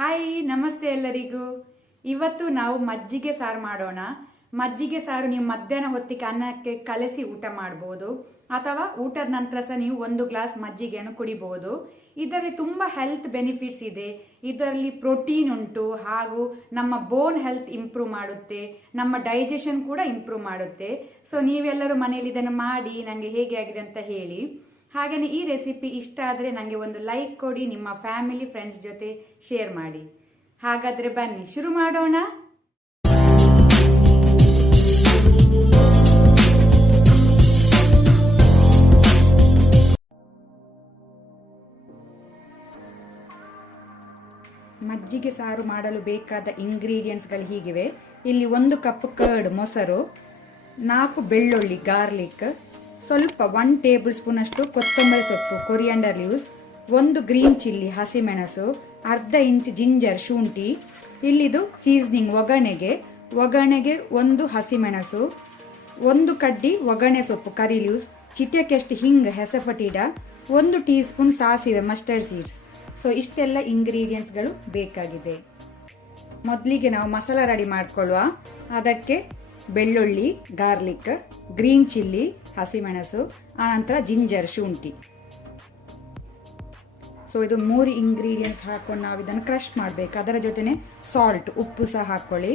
Hi ನಮಸ್ತೆ ಎಲ್ಲರಿಗೂ. ಇವತ್ತು ನಾವು ಮಜ್ಜಿಗೆ ಸಾರು ಮಾಡೋಣ. ಮಜ್ಜಿಗೆ ಸಾರು ನೀವು ಮಧ್ಯಾಹ್ನ ಹೊತ್ತಿಗೆ ಅನ್ನಕ್ಕೆ ಕಲಸಿ ಊಟ ಮಾಡಬಹುದು, ಅಥವಾ ಊಟದ ನಂತರ ಸಹ ನೀವು 1 ಗ್ಲಾಸ್ ಮಜ್ಜಿಗೆಯನ್ನು ಕುಡಿಬಹುದು. ಇದರಲ್ಲಿ ತುಂಬಾ ಹೆಲ್ತ್ ಬೆನಿಫಿಟ್ಸ್ ಇದೆ. ಇದರಲ್ಲಿ ಪ್ರೋಟೀನ್ ಉಂಟು, ಹಾಗೂ ನಮ್ಮ ಬೋನ್ ಹೆಲ್ತ್ ಇಂಪ್ರೂವ್ ಮಾಡುತ್ತೆ, ನಮ್ಮ ಡೈಜೆಷನ್ ಕೂಡ ಇಂಪ್ರೂವ್ ಮಾಡುತ್ತೆ. ಸೊ ನೀವೆಲ್ಲರೂ ಮನೆಯಲ್ಲಿ ಇದನ್ನು ಮಾಡಿ ನನಗೆ ಹೇಗೆ ಆಗಿದೆ ಅಂತ ಹೇಳಿ. ಹಾಗೆಯೇ ಈ ರೆಸಿಪಿ ಇಷ್ಟ ಆದರೆ ನನಗೆ ಒಂದು ಲೈಕ್ ಕೊಡಿ, ನಿಮ್ಮ ಫ್ಯಾಮಿಲಿ ಫ್ರೆಂಡ್ಸ್ ಜೊತೆ ಶೇರ್ ಮಾಡಿ. ಹಾಗಾದರೆ ಬನ್ನಿ ಶುರು ಮಾಡೋಣ. ಮಜ್ಜಿಗೆ ಸಾರು ಮಾಡಲು ಬೇಕಾದ ಇಂಗ್ರೀಡಿಯೆಂಟ್ಸ್ಗಳು ಹೀಗಿವೆ. ಇಲ್ಲಿ 1 ಕಪ್ ಕರ್ಡ್ ಮೊಸರು, 4 ಬೆಳ್ಳುಳ್ಳಿ ಗಾರ್ಲಿಕ್, ಸ್ವಲ್ಪ 1 ಟೇಬಲ್ ಸ್ಪೂನ್ ಅಷ್ಟು ಕೊತ್ತಂಬರಿ ಸೊಪ್ಪು ಕೊರಿಯಾಂಡರ್ ಲೀವ್ಸ್, 1 ಗ್ರೀನ್ ಚಿಲ್ಲಿ ಹಸಿಮೆಣಸು, ಅರ್ಧ ಇಂಚ್ ಜಿಂಜರ್ ಶುಂಠಿ. ಇಲ್ಲಿದು ಸೀಸನಿಂಗ್ ಒಗ್ಗರಣೆಗೆ 1 ಹಸಿಮೆಣಸು, 1 ಕಡ್ಡಿ ಒಗ್ಗರಣೆ ಸೊಪ್ಪು ಕರಿ ಲೀವ್ಸ್, ಚಿಟಿಕೆಷ್ಟು ಹಿಂಗ್ ಹೆಸಫಟೀಡ, 1 ಟೀ ಸ್ಪೂನ್ ಸಾಸಿವೆ ಮಸ್ಟರ್ಡ್ ಸೀಡ್ಸ್. ಸೊ ಇಷ್ಟೆಲ್ಲ ಇಂಗ್ರೀಡಿಯೆಂಟ್ಸ್ಗಳು ಬೇಕಾಗಿದೆ. ಮೊದಲಿಗೆ ನಾವು ಮಸಾಲ ರೆಡಿ ಮಾಡ್ಕೊಳ್ಳುವ. ಅದಕ್ಕೆ ಬೆಳ್ಳುಳ್ಳಿ ಗಾರ್ಲಿಕ್, ಗ್ರೀನ್ ಚಿಲ್ಲಿ ಹಸಿಮೆಣಸು, ಆನಂತರ ಜಿಂಜರ್ ಶುಂಠಿ. ಸೊ ಇದು 3 ಇಂಗ್ರೀಡಿಯೆಂಟ್ಸ್ ಹಾಕೊಂಡು ನಾವು ಇದನ್ನು ಕ್ರಶ್ ಮಾಡಬೇಕು. ಅದರ ಜೊತೆನೆ ಸಾಲ್ಟ್ ಉಪ್ಪು ಸಹ ಹಾಕೊಳ್ಳಿ.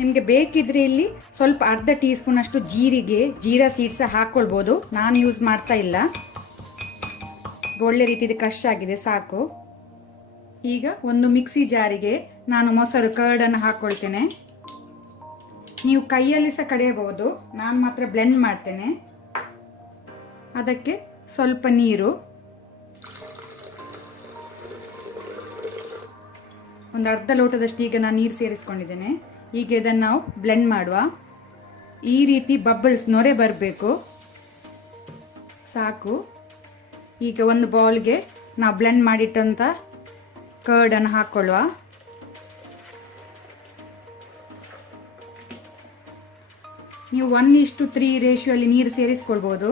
ನಿಮಗೆ ಬೇಕಿದ್ರೆ ಇಲ್ಲಿ ಸ್ವಲ್ಪ ಅರ್ಧ ಟೀ ಸ್ಪೂನ್ ಅಷ್ಟು ಜೀರಾ ಸೀಡ್ಸ್ ಹಾಕೊಳ್ಬೋದು. ನಾನು ಯೂಸ್ ಮಾಡ್ತಾ ಇಲ್ಲ. ಒಳ್ಳೆ ರೀತಿಯಲ್ಲಿ ಕ್ರಶ್ ಆಗಿದೆ, ಸಾಕು. ಈಗ ಒಂದು ಮಿಕ್ಸಿ ಜಾರಿಗೆ ನಾನು ಮೊಸರು ಕರ್ಡನ್ನು ಹಾಕೊಳ್ತೇನೆ. ನೀವು ಕೈಯಲ್ಲಿ ಸಹ ಕಡಿಯಬಹುದು, ನಾನು ಮಾತ್ರ ಬ್ಲೆಂಡ್ ಮಾಡ್ತೇನೆ. ಅದಕ್ಕೆ ಸ್ವಲ್ಪ ನೀರು, ಒಂದು ಅರ್ಧ ಲೋಟದಷ್ಟು ಈಗ ನಾನು ನೀರು ಸೇರಿಸ್ಕೊಂಡಿದ್ದೇನೆ. ಈಗ ಇದನ್ನು ನಾವು ಬ್ಲೆಂಡ್ ಮಾಡುವ. ಈ ರೀತಿ ಬಬಲ್ಸ್ ನೊರೆ ಬರಬೇಕು, ಸಾಕು. ಈಗ ಒಂದು ಬೌಲ್ಗೆ ನಾವು ಬ್ಲೆಂಡ್ ಮಾಡಿಟ್ಟಂತ ಕರ್ಡನ್ನು ಹಾಕೊಳ್ಳುವ. ನೀವು 1:3 ರೇಷಿಯೋಲ್ಲಿ ನೀರು ಸೇರಿಸ್ಕೊಳ್ಬೋದು.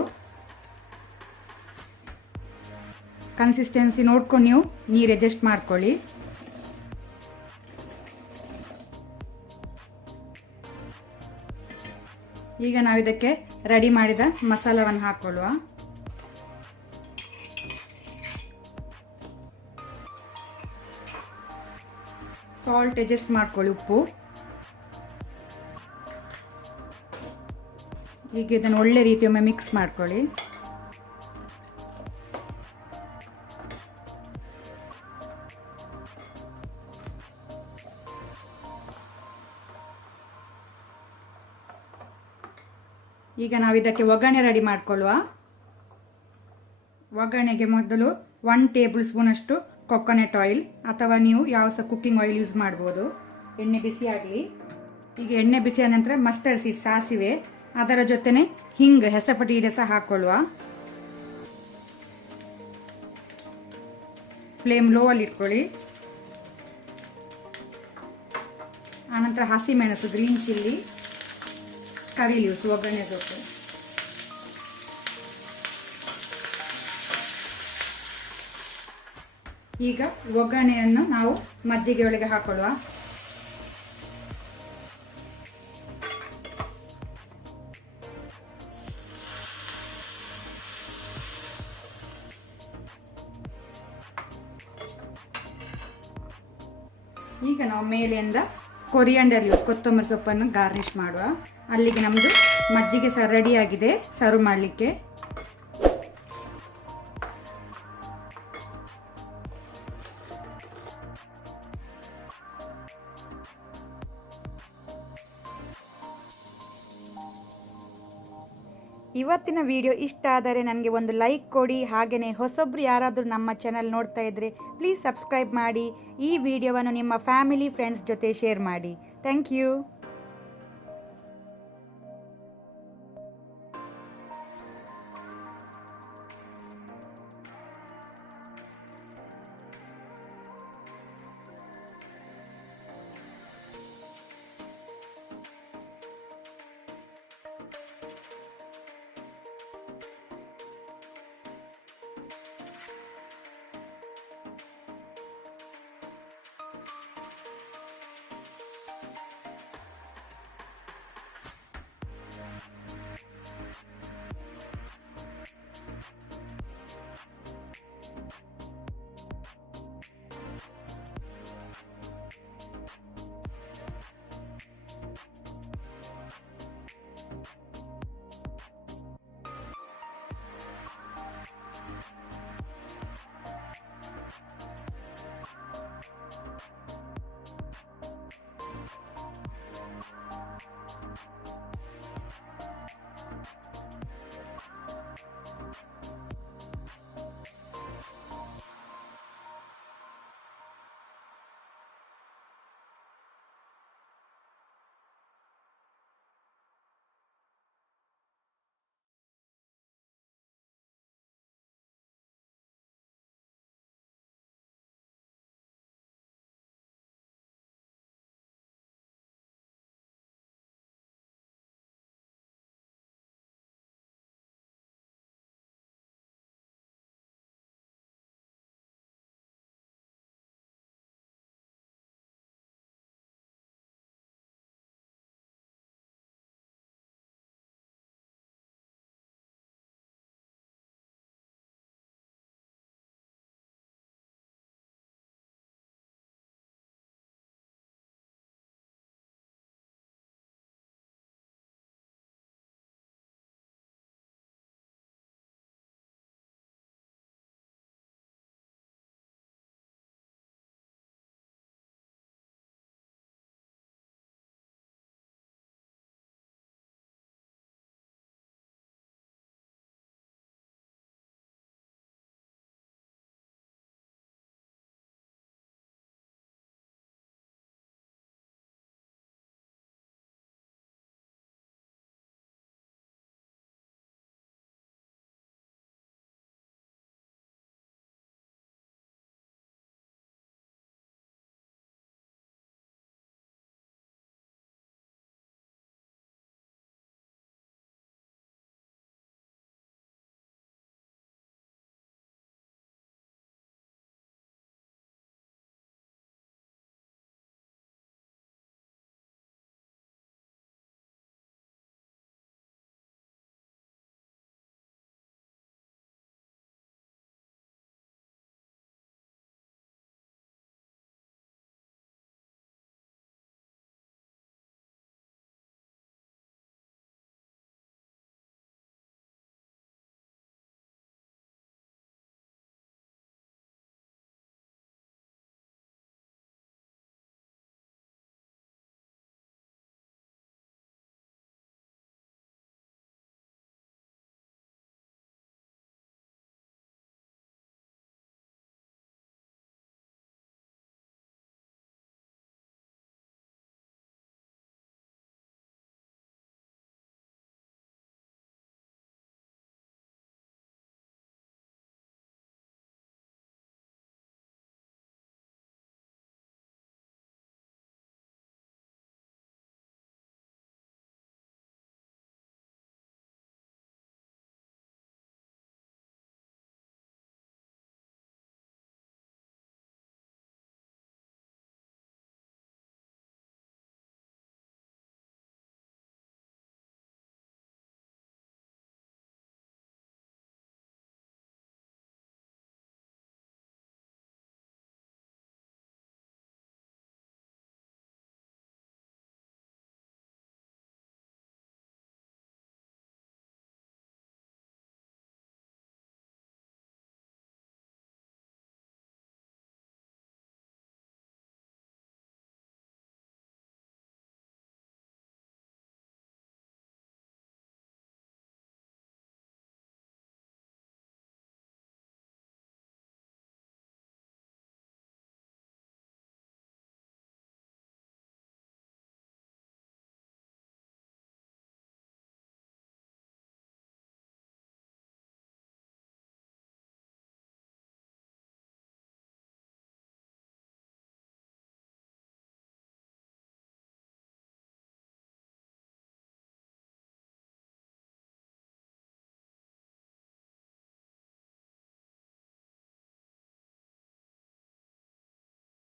ಕನ್ಸಿಸ್ಟೆನ್ಸಿ ನೋಡ್ಕೊಂಡು ನೀವು ನೀರು ಅಡ್ಜಸ್ಟ್ ಮಾಡ್ಕೊಳ್ಳಿ. ಈಗ ನಾವು ಇದಕ್ಕೆ ರೆಡಿ ಮಾಡಿದ ಮಸಾಲವನ್ನು ಹಾಕೊಳ್ಳುವ. ಸಾಲ್ಟ್ ಅಡ್ಜಸ್ಟ್ ಮಾಡ್ಕೊಳ್ಳಿ, ಉಪ್ಪು. ಈಗ ಇದನ್ನು ಒಳ್ಳೆ ರೀತಿ ಒಮ್ಮೆ ಮಿಕ್ಸ್ ಮಾಡ್ಕೊಳ್ಳಿ. ಈಗ ನಾವು ಇದಕ್ಕೆ ಒಗ್ಗರಣೆ ರೆಡಿ ಮಾಡ್ಕೊಳ್ಳುವ. ಒಗ್ಗರಣೆಗೆ ಮೊದಲು 1 ಟೇಬಲ್ ಸ್ಪೂನ್ ಅಷ್ಟು ಕೊಕೊನಟ್ ಆಯಿಲ್, ಅಥವಾ ನೀವು ಯಾವ ಸಹ ಕುಕ್ಕಿಂಗ್ ಆಯಿಲ್ ಯೂಸ್ ಮಾಡ್ಬೋದು. ಎಣ್ಣೆ ಬಿಸಿ ಆಗಲಿ. ಈಗ ಎಣ್ಣೆ ಬಿಸಿ ಆದ ನಂತರ ಮಸ್ಟರ್ಡ್ ಸೀಡ್ಸ್ ಸಾಸಿವೆ, ಅದರ ಜೊತೆನೆ ಹಿಂಗ್ ಹೆಸಫಟೀಡ ಸಹ ಹಾಕೊಳ್ಳುವ. ಫ್ಲೇಮ್ ಲೋ ಅಲ್ಲಿ ಇಟ್ಕೊಳ್ಳಿ. ಆನಂತರ ಹಸಿಮೆಣಸು, ಗ್ರೀನ್ ಚಿಲ್ಲಿ, ಕರಿ ಲೀವ್ಸ್, ಒಗ್ಗರಣೆ ಸೊಪ್ಪು. ಈಗ ಒಗ್ಗರಣೆಯನ್ನು ನಾವು ಮಜ್ಜಿಗೆ ಒಳಗೆ ಹಾಕೊಳ್ಳುವ. ಈಗ ನಾವು ಮೇಲೆಯಿಂದ ಕೊರಿಯಾಂಡರ್ ಲೀವ್ಸ್ ಕೊತ್ತಂಬರಿ ಸೊಪ್ಪನ್ನು ಗಾರ್ನಿಷ್ ಮಾಡುವ. ಅಲ್ಲಿಗೆ ನಮ್ಮದು ಮಜ್ಜಿಗೆ ಸಹ ರೆಡಿ ಆಗಿದೆ ಸರ್ವ್ ಮಾಡಲಿಕ್ಕೆ. ಇವತ್ತಿನ ವಿಡಿಯೋ ಇಷ್ಟ ಆದರೆ ನನಗೆ ಒಂದು ಲೈಕ್ ಕೊಡಿ. ಹಾಗೆಯೇ ಹೊಸೊಬ್ರು ಯಾರಾದರೂ ನಮ್ಮ ಚಾನಲ್ ನೋಡ್ತಾ ಇದ್ದರೆ ಪ್ಲೀಸ್ ಸಬ್ಸ್ಕ್ರೈಬ್ ಮಾಡಿ. ಈ ವಿಡಿಯೋವನ್ನು ನಿಮ್ಮ ಫ್ಯಾಮಿಲಿ ಫ್ರೆಂಡ್ಸ್ ಜೊತೆ ಶೇರ್ ಮಾಡಿ. Thank you.